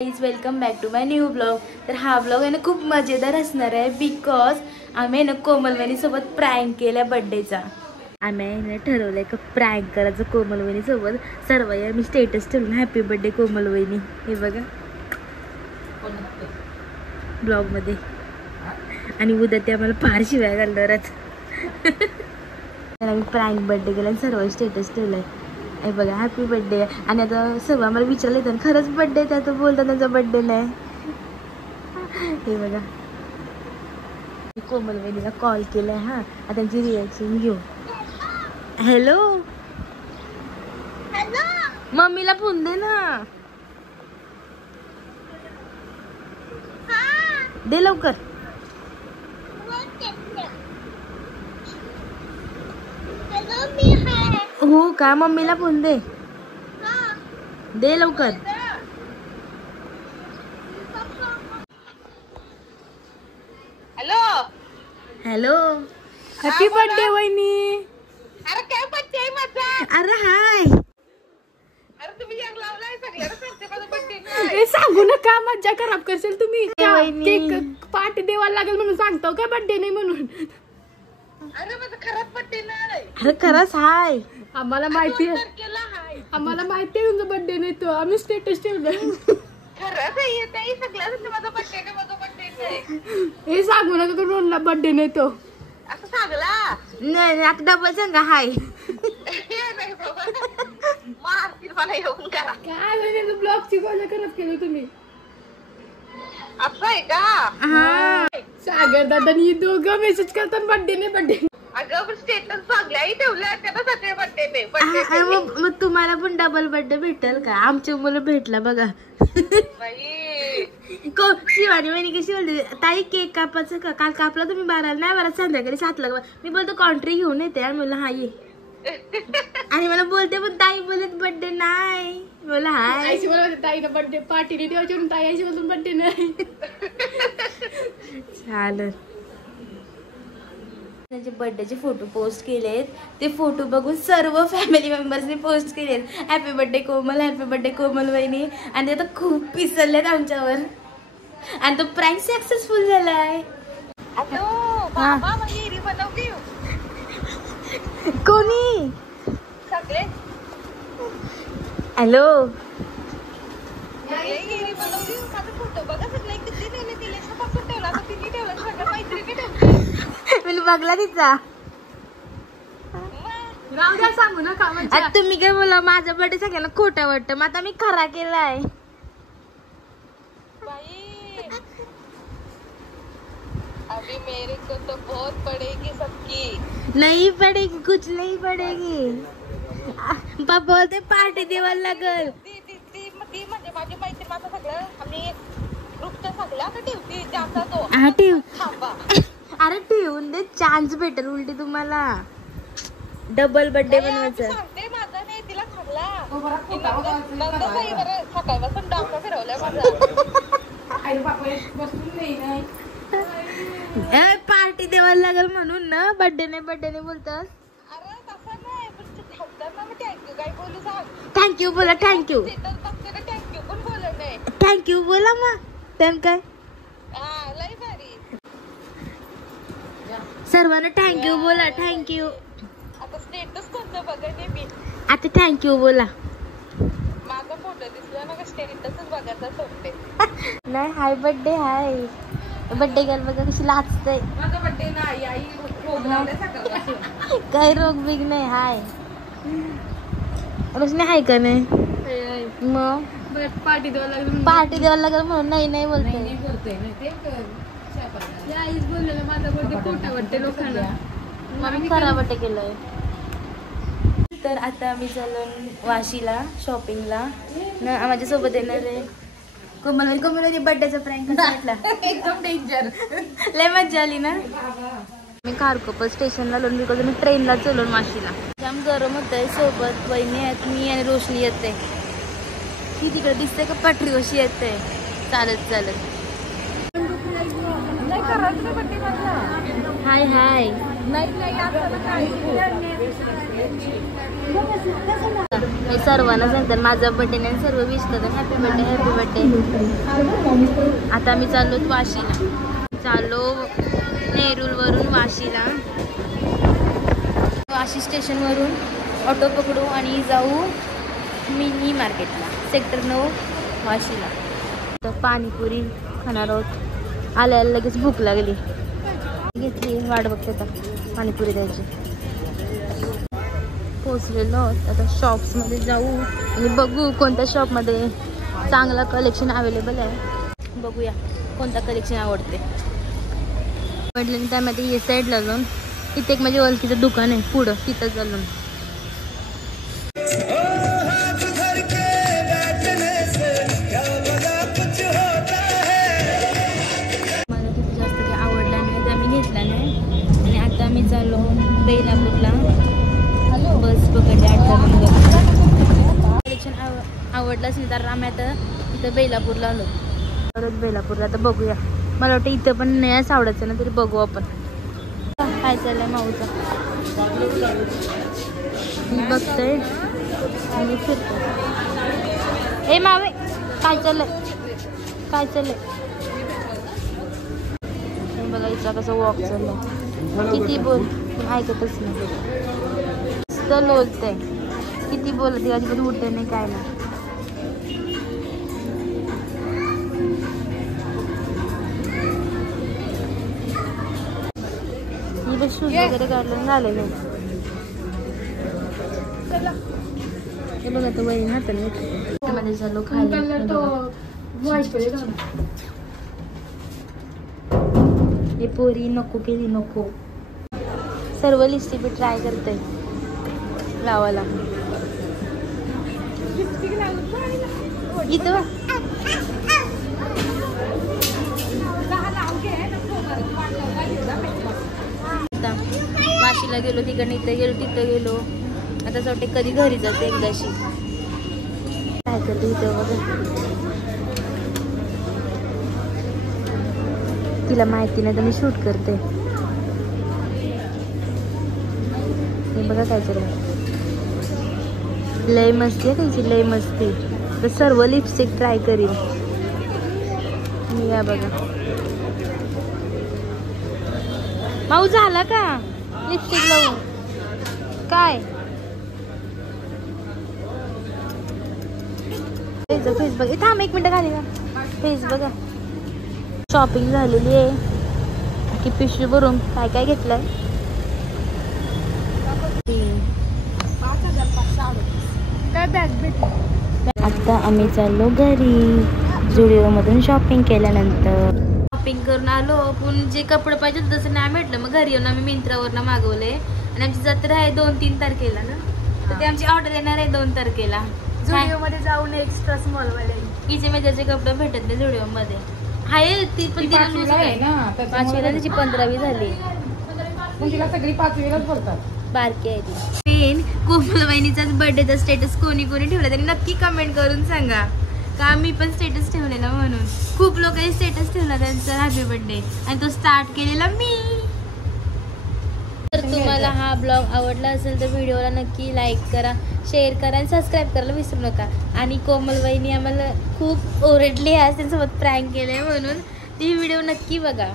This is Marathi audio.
Please welcome back to my new blog. तर हा ब्लॉग आहे ना खूप मजेदार असणार आहे बिकॉज आम्ही ना कोमलवहिनीसोबत प्रँक केला बर्थडेचा. आम्ही ठरवलंय का प्रँक करायचं कोमलवहिनीसोबत. सर्व मी स्टेटस ठेवलं हॅपी बर्थडे कोमलवहिनी हे बघा ब्लॉगमध्ये. आणि उद्या ते आम्हाला फार शिवाय घालणारच. आम्ही प्रँक बर्थडे केला आणि सर्व स्टेटस ठेवलाय हे बघा हॅपी बर्थडे. आणि आता सर्व आम्हाला विचारलं येतं खरंच बर्थडे त्यात बोलतात त्यांचा बर्थडे नाही. हे बघा कोमलवहिनीला कॉल केलाय. हा आता त्यांची रिॲक्शन घेऊ. हॅलो मम्मीला फोन दे ना. दे लवकर. हो का मम्मीला फोन दे. दे लवकर. हॅलो हॅलो हॅपी बर्थडे वहिनी. अरे काय बर्थडे आहे माझा. अरे हाय. अरे तुम्ही एक लावलाय सगळ्याला सांगते माझा बर्थडे. हे सांगू नका मज्जा खराब करशील तुम्ही. केक पार्टी द्यावा लागेल म्हणून सांगतो काय बर्थडे नाही म्हणून. अरे माझा खरंच बर्थडे नाही. अरे खरंच हाय. आम्हाला माहिती आहे. आम्हाला माहिती आहे तुमचा बर्थडे नाही तो आम्ही स्टेटस ठेवलं. खरंच आहे ते सगळ्यांना माझा बर्थडे नाही माझा बर्थडे नाही. हे सांगू नका तुम्हाला बर्थडे नाही तो असं सांगला. नाही आता डबल सांगा हाय. नाही बाबा मारतील मला येऊन करा. काय ब्लॉगची गोष्ट करत केली तुम्ही. असं आहे का. सागर दादानी दोघं मेसेज करतात बर्थडे नाही बर्थडे. अगं स्टेटस चांगल्याही ठेवल्या त्याला सगळे बर्थडे नाही. मग तुम्हाला पण डबल बर्थडे भेटेल का. आमच्या मुलं भेटला बघा. शिवानी वहिनी कशी बोलते ताई केक कापायचं का. काल कापला तुम्ही 12ला नाही 12 संध्याकाळी 7ला. मी बोलतो कॉन्ट्री घेऊन येते आणि मला हा ये. आणि मला बोलते पण ताई बोलत बर्थडे नाही. मला हाय ताईला बर्थडे पार्टी ठेवायची म्हणून ताई आईशी बोलून बर्थडे नाही. चालेल. त्यांचे बर्थडेचे फोटो पोस्ट केलेत. ते फोटो बघून सर्व फॅमिली मेंबर्सनी पोस्ट केलेत हॅपी बर्थडे कोमल हॅपी बर्थडे कोमल वहिनी. आणि ते आता खूप पिसरलेत आमच्यावर. आणि तो प्रँक सक्सेसफुल झालाय. कोणी सगळे हॅलो फोटो बघा सगळे किती नेले दिले पासून ठेवला आता तिने ठेवला सगळं मैत्रिणी ठेवली. मी बघला तिचा. राहू द्या सांगू नका. आता तुम्ही काय बोला माझा बर्थडे सगळ्यांना खोटा वाटतं. मग आता मी खरा केलाय. अभी मेरे को तो बहुत पड़ेगी सबकी. नहीं पड़ेगी कुछ नहीं पड़ेगी. पापा बोलते पार्टी देवायला लागल. ती म्हणजे माझी मैत्री माझं सगळं आम्ही ग्रुपच्या सगळ्या आता ठेवती जाता तो. हा ठेव. थांबा अरे ठेवून दे चान्स भेटेल उलटी तुम्हाला. डबल बर्थडे बनवायचं. सांगते माझा नाही तिला खाल्ला. सकाळपासून डॉक्टर फिरवलंय माझा. पार्टी देवायला लागल म्हणून ना बर्थडे नाही बोलतात. अरे तसं नाही थँक्यू काय बोलू सांग. थँक्यू बोला थँक्यू. थँक्यू पण बोलत नाही. थँक्यू बोला मग त्यान काय. हा लय भारी. सर्वांना थँक्यू बोला थँक्यू. आता स्टेटस कोणतं बघते मी. आता थँक्यू बोला. माझा फोटो दिसला ना स्टेटसच बघायचा सोडते. नाही हाय बर्थडे हाय. बर्थडे गर्ल बघा कशी लाजते. माझा बर्थडे नाही आई रोग लावलाय सकाळपासून. काही रोग बिग नाही हाय. रोशनी हाय का नाही. मग पार्टी द्यायला लागेल म्हणून नाही बोलतोय. आईच बोललेलं माझा बर्थडे खोटा वाटते लोकांना. खरा बर्थडे केलाय. तर आता आम्ही चाललो वाशीला शॉपिंगला. माझ्यासोबत येणार आहे कोमलवहिनी बर्थडेचा प्रँक म्हटला. एकदम डेंजर. लय मजा आली ना. मी खारकोपर स्टेशनला लोन बिकॉज मी ट्रेनला चलून वाशीला. जाम गरम होत आहे. सोबत वहिनी आहेत मी आणि रोशनी येते. ही तिकडे दिसते का पटरी कशी येते चालत. हाय हाय. नाही मी सर्वांना सांगतात माझा बर्थडे नाही, सर्व विश करतात हॅपी बर्थडे हॅपी बर्थडे. आता मी चाललो वाशीला, चाललो नेरूलवरून वाशीला. वाशी स्टेशनवरून ऑटो पकडू आणि जाऊ मिनी मार्केटला, सेक्टर 9 वाशीला. तर पाणीपुरी खाणार आहोत. आल्याला लगेच भूक लागली, घेतली, वाट बघते आता पाणीपुरी द्यायची. पोचलेलो आहोत. आता शॉप्समध्ये जाऊ आणि बघू कोणत्या शॉपमध्ये चांगला कलेक्शन अवेलेबल आहे. बघूया कोणता कलेक्शन आवडते. आवडलं त्यामध्ये ये साईडला जाऊन तिथे एक माझ्या ओळखीचं दुकान आहे पुढं, तिथं चालून. मला तिथे जास्त काही आवडला नाही, तर आम्ही घेतला नाही. आणि आता आम्ही चाललो बेलापूरला, बस पकडली 8 नंबर. कलेक्शन आवडलंच नाही तर आम्ही आता इथं बेलापूरला आलो. परत बेलापूरला आता बघूया. मला वाटतं इथं पण नाही असं आवडायचं ना, तरी बघू आपण काय चाललंय माऊचा. मी बघतोय आणि फिरतो. ए मावे काय चाललंय काय चाललंय. बघा इथं कसं वॉक चाललंय. किती बोल ऐकतच नाही, नुसतं लोळतंय. किती बोलते अजिबात उठते नाही काय नाही. शूज वगैरे काढलं झालेलं. हे बघा तो वैरी ना मध्ये झालो खाली. हे पोरी नको केली नको. सर्व लिपस्टिक मी ट्राय करते लावायला. इथं वाशीला गेलो, तिकडे इथं गेलो तिथं गेलो. आता असं वाटते कधी घरी जाते एकदाशी. काय करते इथं बघा. तिला माहिती नाही तर मी शूट करते. हे बघा काय चालू. लय मस्ती आहे त्याची, लय मस्ती. तर सर्व लिपस्टिक ट्राय करीन मी. या बघा माऊ झाला का लिपस्टिक लावून काय. फेस बघ, थांब 1 मिनिट खाली का. फेस बघा. शॉपिंग झालेली आहे की पिशवी भरून काय काय घेतलंय. आता आम्ही चाललो घरी. झुडिओमधून शॉपिंग केल्यानंतर शॉपिंग करून आलो. पण जे कपडे पाहिजे होते तसं नाही भेटलं. मग घरी येऊन आम्ही मिंत्रावरनं मागवले. आणि आमची जत्रा आहे 2-3 तारखेला ना, तर ते आमची ऑर्डर येणार आहे 2 तारखेला. झुडिओमध्ये जाऊन एक्स्ट्रा स्मॉल वाले हिचे मेजाचे कपडे भेटत नाही झुडिओमध्ये. आहे ती पण तिला लूज आहे ना, 5वीला तिची 15वी झाली. तिला सगळी 5वीलाच बोलतात. बारकी आहे ती. कोमल वहिनीचाच बर्थडेचा स्टेटस कोणी कोणी ठेवला त्यांनी नक्की कमेंट करून सांगा. का मी पण स्टेटस ठेवलेला म्हणून. खूप लोकांनी स्टेटस ठेवला त्यांचा हॅपी बर्थडे आणि तो स्टार्ट केलेला मी. तर तुम्हाला हा ब्लॉग आवडला असेल तर व्हिडिओला नक्की लाईक करा, शेअर करा आणि सबस्क्राईब करायला विसरू नका. आणि कोमल वहिनी आम्हाला खूप ओरडली आहे त्यांच्यासोबत प्रँक केलंय म्हणून ती व्हिडिओ नक्की बघा.